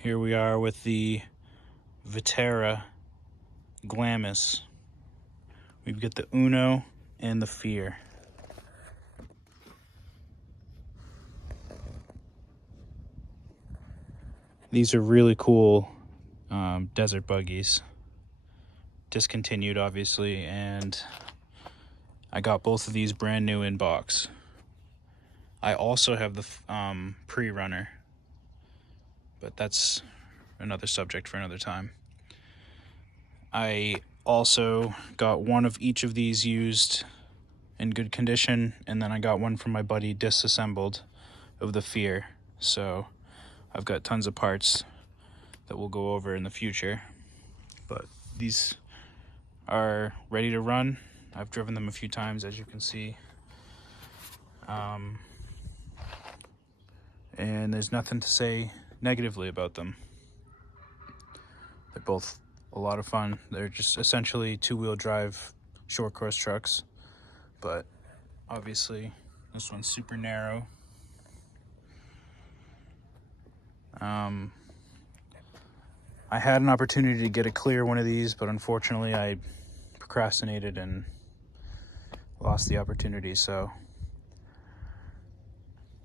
Here we are with the Vaterra Glamis. We've got the Uno and the Fear. These are really cool desert buggies. Discontinued, obviously, and I got both of these brand new in box. I also have the pre-runner, but that's another subject for another time. I also got one of each of these used in good condition, and then I got one from my buddy disassembled of the Fear. So I've got tons of parts that we'll go over in the future, but these are ready to run. I've driven them a few times, as you can see, and there's nothing to say negatively about them. They're both a lot of fun. They're just essentially two-wheel drive short course trucks, but obviously this one's super narrow. I had an opportunity to get a clear one of these, but unfortunately I procrastinated and lost the opportunity, so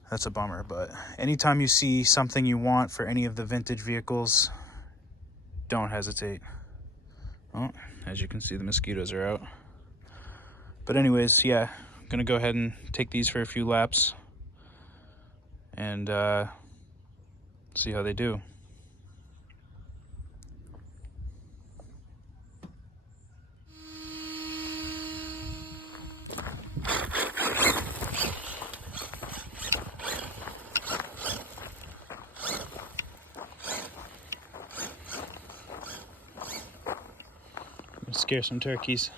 that's a bummer. But anytime you see something you want for any of the vintage vehicles, don't hesitate. Oh, as you can see, the mosquitoes are out. But anyways, yeah, I'm gonna go ahead and take these for a few laps and see how they do. Scare some turkeys.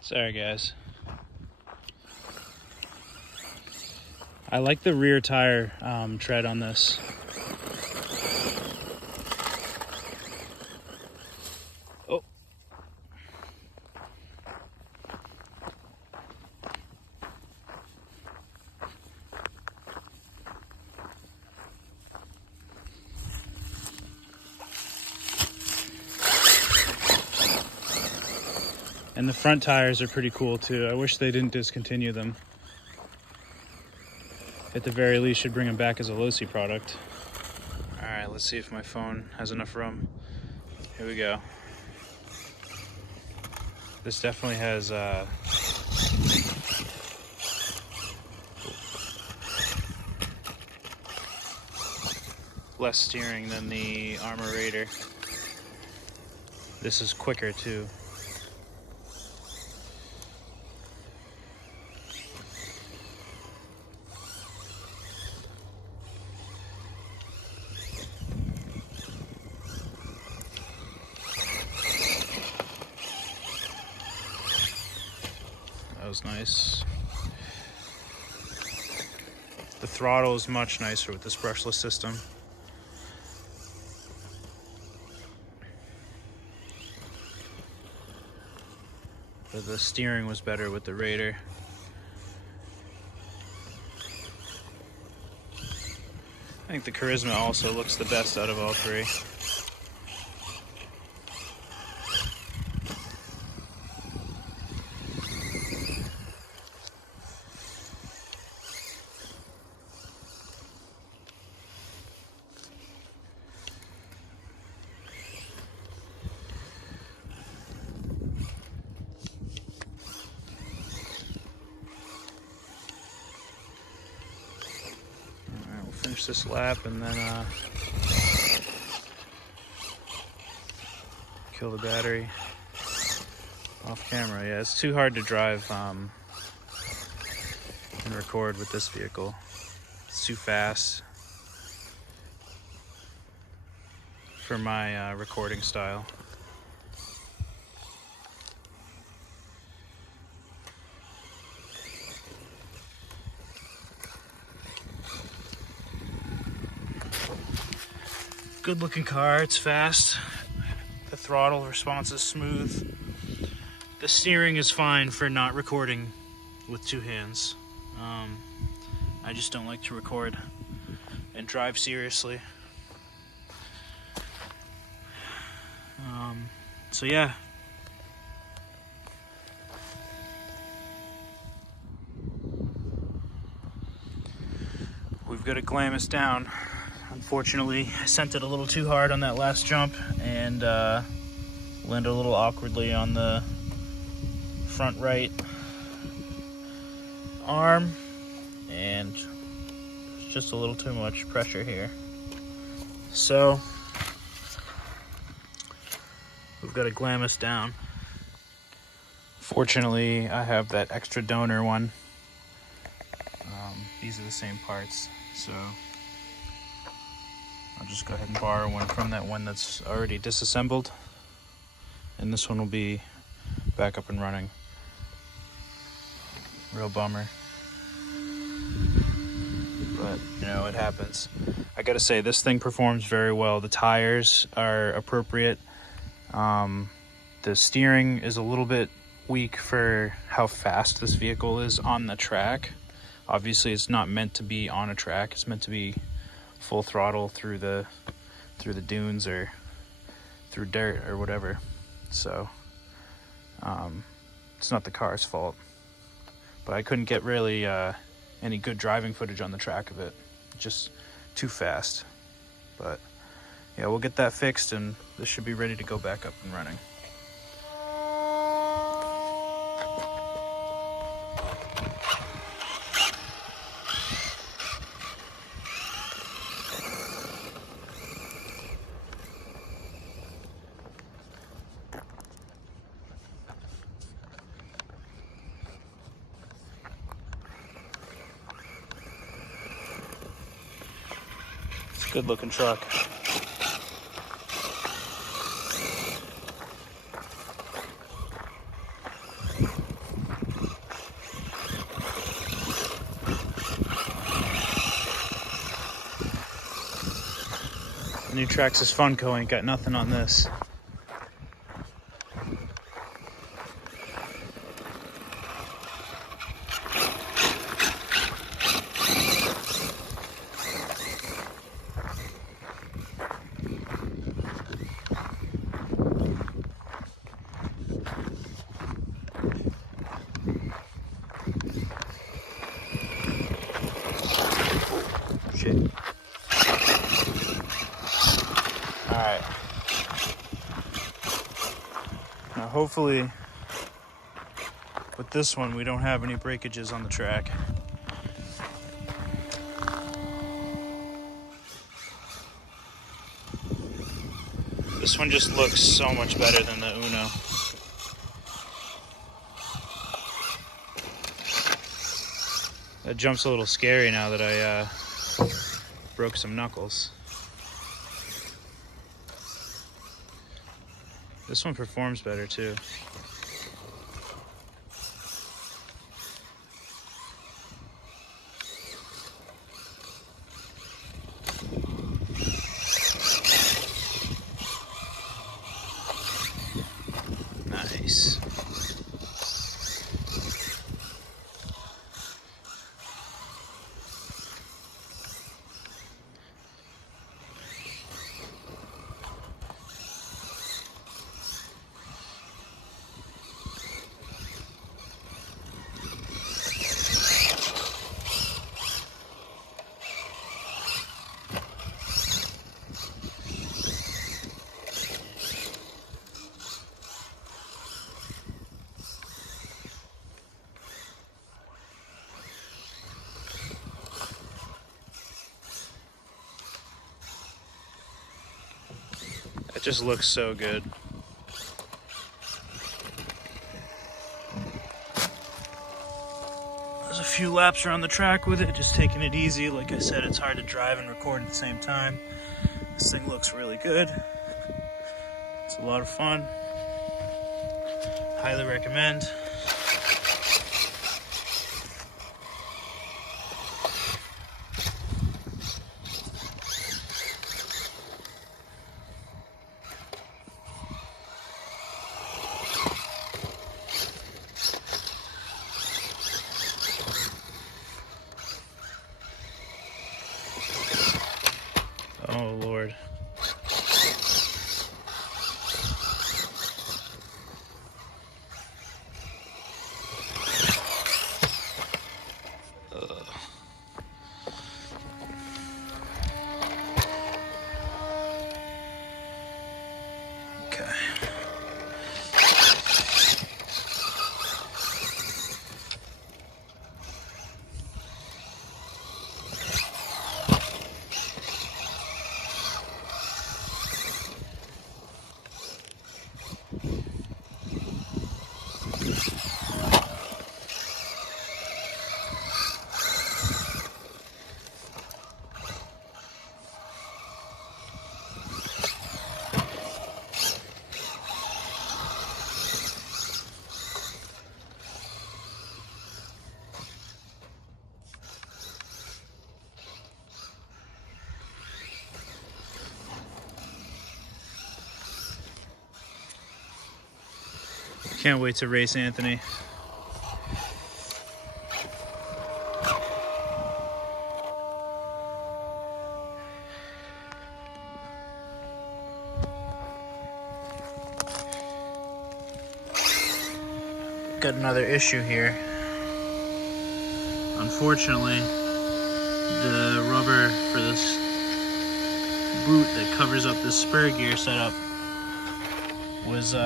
Sorry guys. I like the rear tire tread on this. Oh. And the front tires are pretty cool too. I wish they didn't discontinue them. At the very least, should bring them back as a Losi product. All right, let's see if my phone has enough room. Here we go. This definitely has less steering than the Armor Raider. This is quicker too. That was nice. The throttle is much nicer with this brushless system. But the steering was better with the Raider. I think the Charisma also looks the best out of all three. Finish this lap and then kill the battery off camera. Yeah, it's too hard to drive and record with this vehicle. It's too fast for my recording style. Good looking car, it's fast. The throttle response is smooth. The steering is fine for not recording with two hands. I just don't like to record and drive seriously. So yeah. We've got a Glamis down. Unfortunately, I sent it a little too hard on that last jump and landed a little awkwardly on the front right arm, and there's just a little too much pressure here. So we've got a Glamis down. Fortunately, I have that extra donor one. These are the same parts, so I'll just go ahead and borrow one from that one that's already disassembled, and this one will be back up and running. Real bummer, but you know, it happens. I gotta say, this thing performs very well. The tires are appropriate. The steering is a little bit weak for how fast this vehicle is on the track. Obviously, it's not meant to be on a track. It's meant to be full throttle through the dunes or through dirt or whatever. So it's not the car's fault, but I couldn't get really any good driving footage on the track of it. Just too fast. But yeah, we'll get that fixed and this should be ready to go back up and running. Good looking truck. New Traxxas Funko ain't got nothing on this. Shit. Alright. Now hopefully with this one we don't have any breakages on the track. This one just looks so much better than the Uno. That jump's a little scary now that I broke some knuckles. This one performs better too. Nice. It just looks so good. There's a few laps around the track with it, just taking it easy. Like I said, it's hard to drive and record at the same time. This thing looks really good. It's a lot of fun. Highly recommend. Oh Lord. Okay. Can't wait to race Anthony. Got another issue here. Unfortunately, the rubber for this boot that covers up this spur gear setup was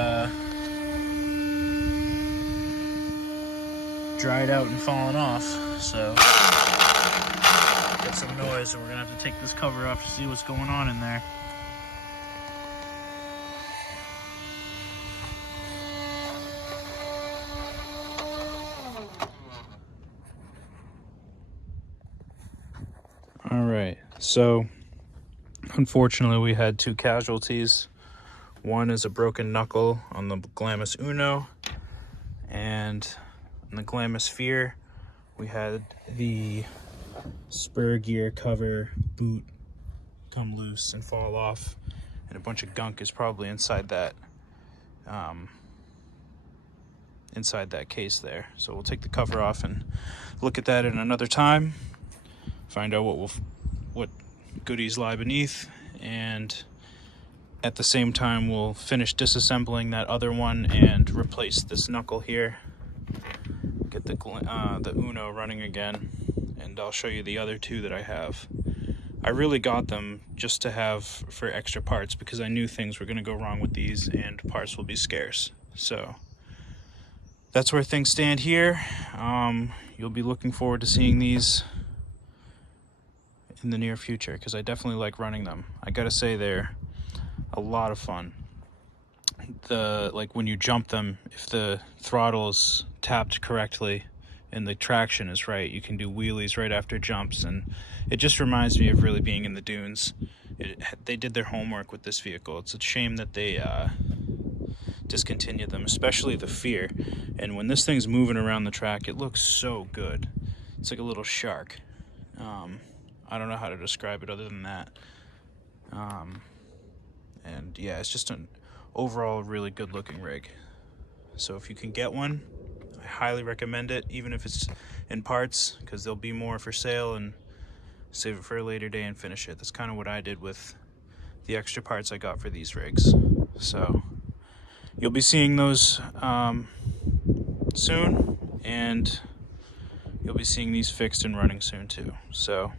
dried out and fallen off, so got some noise, and we're gonna have to take this cover off to see what's going on in there. All right, so unfortunately we had two casualties. One is a broken knuckle on the Glamis Uno, and on the Glamis Sphere we had the spur gear cover boot come loose and fall off, and a bunch of gunk is probably inside that case there. So we'll take the cover off and look at that in another time, find out what goodies lie beneath, and at the same time we'll finish disassembling that other one and replace this knuckle here, get the Uno running again, and I'll show you the other two that I have. I really got them just to have for extra parts because I knew things were going to go wrong with these and parts will be scarce. So that's where things stand here. You'll be looking forward to seeing these in the near future because I definitely like running them. I gotta say they're a lot of fun. Like when you jump them, if the throttle is tapped correctly and the traction is right, you can do wheelies right after jumps, and it just reminds me of really being in the dunes. They did their homework with this vehicle. It's a shame that they discontinued them, especially the Fear. And when this thing's moving around the track, it looks so good. It's like a little shark. I don't know how to describe it other than that. And yeah, it's just an overall really good looking rig. So if you can get one, I highly recommend it, even if it's in parts, because there'll be more for sale, and save it for a later day and finish it. That's kind of what I did with the extra parts I got for these rigs. So you'll be seeing those soon, and you'll be seeing these fixed and running soon too. So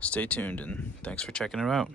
stay tuned, and thanks for checking it out.